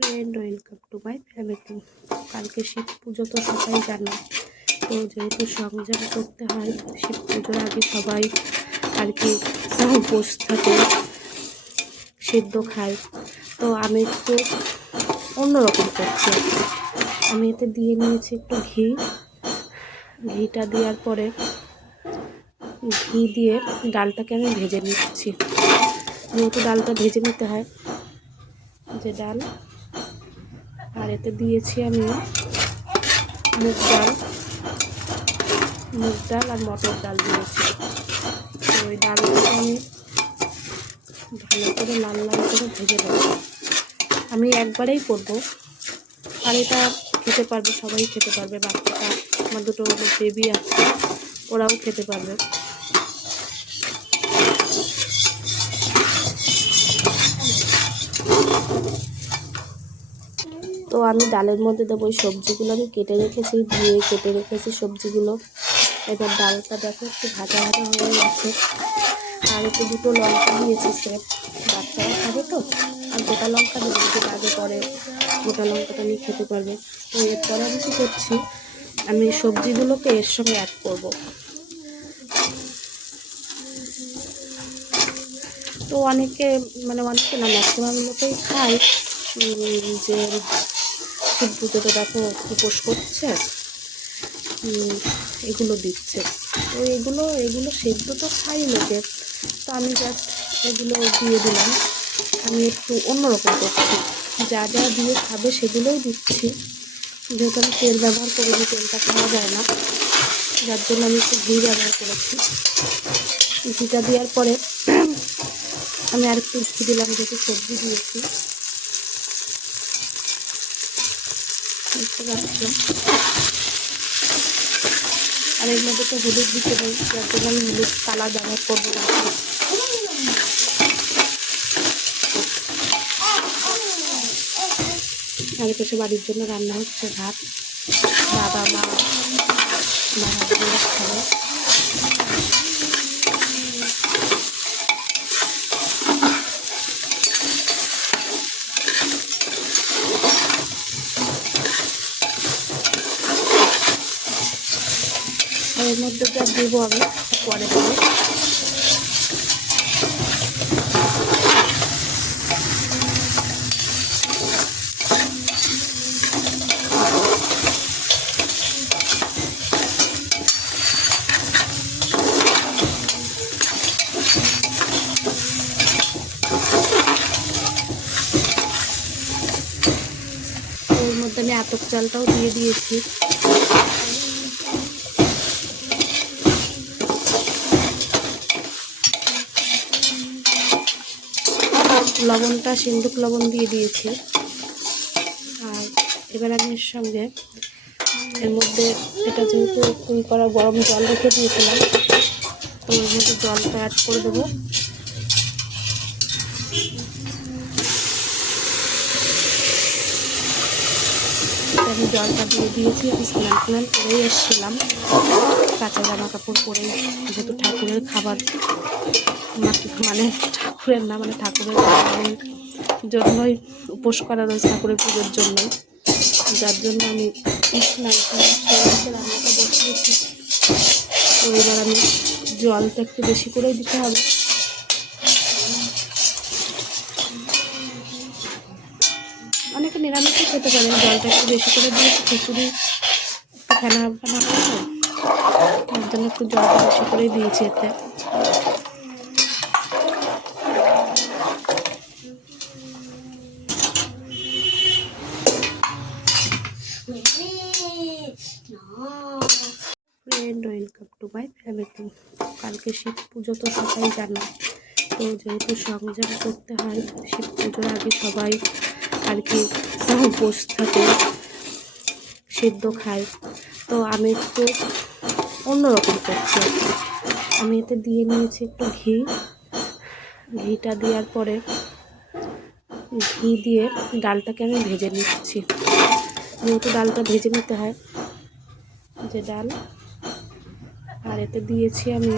Friend, welcome to my family. কালকে শিব পুজো তো সবাই জানো। তো যেহেতু সংযম করতে হয়, শিব পুজোর আগে সবাই আর কি উপোস থাকে, সিদ্ধ খায়। তো আমি একটু অন্যরকম করছি আর কি। আমি এতে দিয়ে নিয়েছি একটু ঘিটা দেওয়ার পরে ঘি দিয়ে ডালটাকে আমি ভেজে নিচ্ছি। যেহেতু ডালটা ভেজে নিতে হয়, যে ডাল, আর এতে দিয়েছি আমি মুগ ডাল আর মটর ডাল দিয়েছি। তো ওই ডালটাকে আমি ভালো করে লাল করে ভেজে নেব। আমি একবারেই করবো, আর এটা খেতে পারবে, সবাই খেতে পারবে। বাচ্চাটা, আমার দুটো বেবি আছে, ওরাও খেতে পারবে। তো আমি ডালের মধ্যে দেবো ওই সবজিগুলো আমি কেটে রেখেছি, কেটে রেখেছি সবজিগুলো। এবার ডালটা দেখো একটু ভাজা হয়ে গেছে। আর একটু দুটো লঙ্কা দিয়েছি, সেপ বাচ্চারা খাবে তো। আর গোটা লঙ্কা দেবো, যদি আগে পরে গোটা লঙ্কাটা নিয়ে খেতে পারবে। তো এরপরে আমি কী করছি, আমি সবজিগুলোকে এর সঙ্গে অ্যাড করব। তো অনেকে না, ম্যাক্সিমাম লোকেই খায় যে শিব পুজোতে দেখো উপোস করছে, এগুলো দিচ্ছে। তো এগুলো সেদ্ধ তো খাই লোকে। তো আমি জাস্ট এগুলো দিয়ে দিলাম। আমি একটু অন্যরকম করছি, যা দিয়ে খাবে সেগুলোই দিচ্ছি। যেহেতু আমি তেল ব্যবহার করিনি, তেলটা খাওয়া যায় না, যার জন্য আমি একটু ঘি ব্যবহার করেছি। ঘিটা দেওয়ার পরে আমি আর একটু ঘি দিলাম, যেহেতু সবজি দিয়েছি। বুঝতে পারছো? আর এর মধ্যে তো হলুদ দিতে নেই, যার জন্য আমি হলুদ কালার ব্যবহার করবো না। আর পাশে বাড়ির জন্য রান্না হচ্ছে ভাত। বাবা মা আমার হাজবেন্ড খাবে। এর মধ্যে যা দেবো আমি পরে দেবো। এর মধ্যে আমি আতপ চালটাও দিয়ে দিয়েছি। লবণটা সিন্দুক লবণ দিয়ে দিয়েছি। আর এবার আমি এর সঙ্গে এর মধ্যে, এটা যেহেতু করা গরম জল রেখে দিয়েছিলাম, তো এর মধ্যে জলটা অ্যাড করে দেবো। আমি জলটা দিয়ে দিয়েছি। আমি স্নান করেই এসেছিলাম, কাঁচা জামা কাপড় পরেই, যেহেতু ঠাকুরের খাবার, ঠাকুরের না, ঠাকুরের খাবারের জন্যই উপোস করা রয়েছে, ঠাকুরের পুজোর জন্যই। যার জন্য আমি স্নান রান্নাটা বসিয়েছি। তো এবার আমি জলটা একটু বেশি করেই দিতে হবে। অনেকে নিরামিষই খেতে পারে, জলটা একটু বেশি করে দিয়েছি। খিচুড়ি একটু ফেনা হয় তো, তার জন্য একটু জলটা বেশি করেই দিয়েছি এতে। Friend, welcome to my family. কালকে শিব পুজো তো সবাই জানো। তো যেহেতু সংযম করতে হয়, শিব পুজোর আগে সবাই আর কি উপোস থাকে, সিদ্ধ খায়। তো আমি একটু অন্যরকম করছি আর কি। আমি এতে দিয়ে নিয়েছি একটু ঘিটা দেওয়ার পরে ঘি দিয়ে ডালটাকে আমি ভেজে নিচ্ছি। যেহেতু ডালটা ভেজে নিতে হয়, যে ডাল, আর এতে দিয়েছি আমি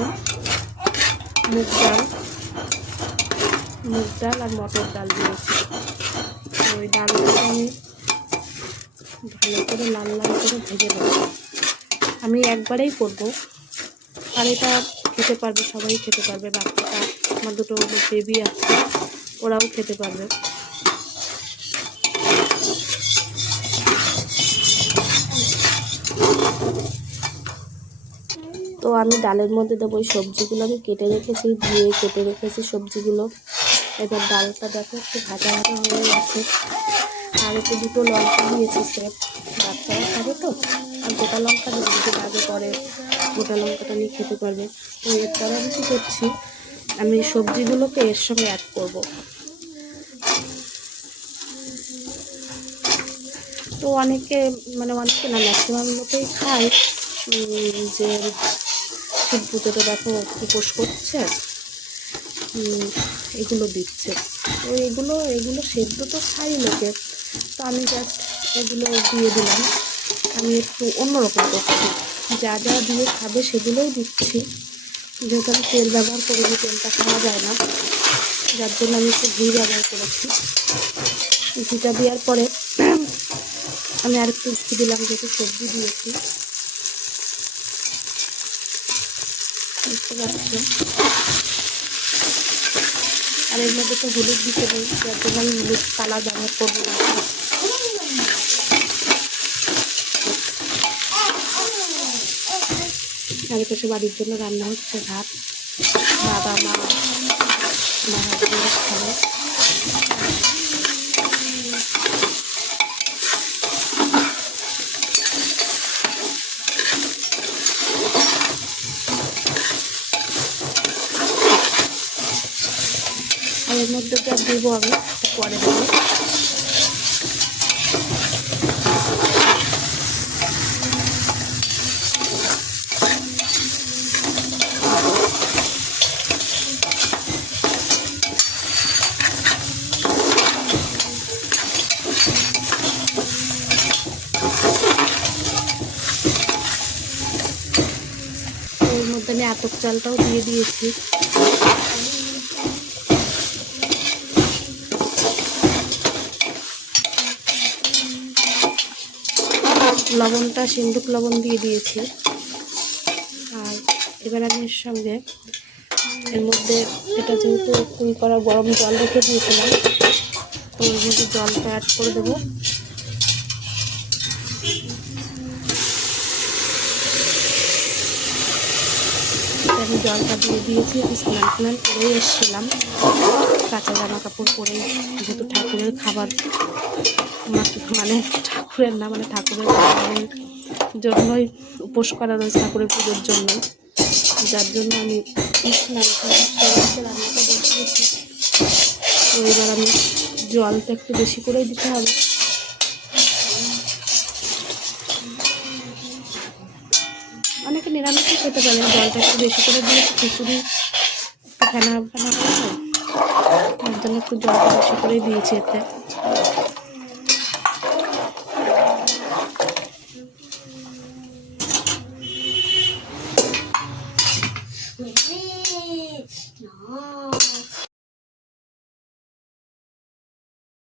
মুগ ডাল আর মটর ডাল দিয়েছি। ওই ওই ডালটাকে আমি ভালো করে লাল লাল করে ভেজে নেব। আমি একবারেই করব, আর এটা খেতে পারবে, সবাই খেতে পারবে। বাচ্চাটা, আমার দুটো বেবি আছে, ওরাও খেতে পারবে। তো আমি ডালের মধ্যে দেবো ওই সবজিগুলো আমি কেটে রেখেছি, ধুয়ে কেটে রেখেছি সবজিগুলো। এবার ডালটা দেখো একটু ভাজা ভাজা হয়ে গেছে। আর একটু দুটো লঙ্কা দিয়েছি সেপ, বাচ্চারা খাবে তো। আর গোটা লঙ্কা দেবো, যদি আগে পরে গোটা লঙ্কাটা নিয়ে খেতে পারবে। তো এরপরে আমি কী করছি, আমি সবজিগুলোকে এর সঙ্গে অ্যাড করব। তো অনেকে অনেকে না, ম্যাক্সিমাম লোকেই খায় যে শিব পুজোতে দেখো উপোস করছে, এগুলো দিচ্ছে। তো এগুলো সেদ্ধ তো খাই লোকে, তো আমি জাস্ট এগুলো দিয়ে দিলাম। আমি একটু অন্যরকম করছি, যা যা দিয়ে খাবে সেগুলোই দিচ্ছি। যেহেতু আমি তেল ব্যবহার করিনি, তেলটা খাওয়া যায় না, যার জন্য আমি একটু ঘি ব্যবহার করেছি। ঘিটা দেওয়ার পরে আমি আর একটু ঘি দিলাম, যেহেতু সবজি দিয়েছি, বুঝতে পারছো। আর এর মধ্যে তো হলুদ দিতে নেই, যার জন্য আমি হলুদ কালার ব্যবহার করবো না। চারিপাশে বাড়ির জন্য রান্না হচ্ছে ভাত, বাবা মা আমার হাজবেন্ড খাবে। আর এর মধ্যে যা দেবো আমি পরে দেবো। এর মধ্যে আমি আতপ চালটাও দিয়ে দিয়েছি। লবণটা সিন্দুক লবণ দিয়ে দিয়েছি। আর এবার আমি এর সঙ্গে এর মধ্যে, এটা যেহেতু কুড়ি করা গরম জল রেখে দিয়েছিলাম, তো এর মধ্যে জলটা অ্যাড করে দেবো। আমি জলটা দিয়ে দিয়েছি। আমি স্নান করেই এসেছিলাম, কাঁচা জামা কাপড় পরেই, যেহেতু ঠাকুরের খাবার, ঠাকুরের না, ঠাকুরের খাবারের জন্যই উপোস করা রয়েছে, ঠাকুরের পুজোর জন্য, যার জন্য আমি স্নান করে রান্নাটা বসিয়েছি। তো এবার আমি জলটা একটু বেশি করেই দিতে হবে। অনেকে নিরামিষই খেতে পারে, জলটা একটু বেশি করে দিয়েছি, খিচুড়ি একটু ফেনা ফেনা করে, তার জন্য একটু জলটা বেশি করেই দিয়েছি এতে।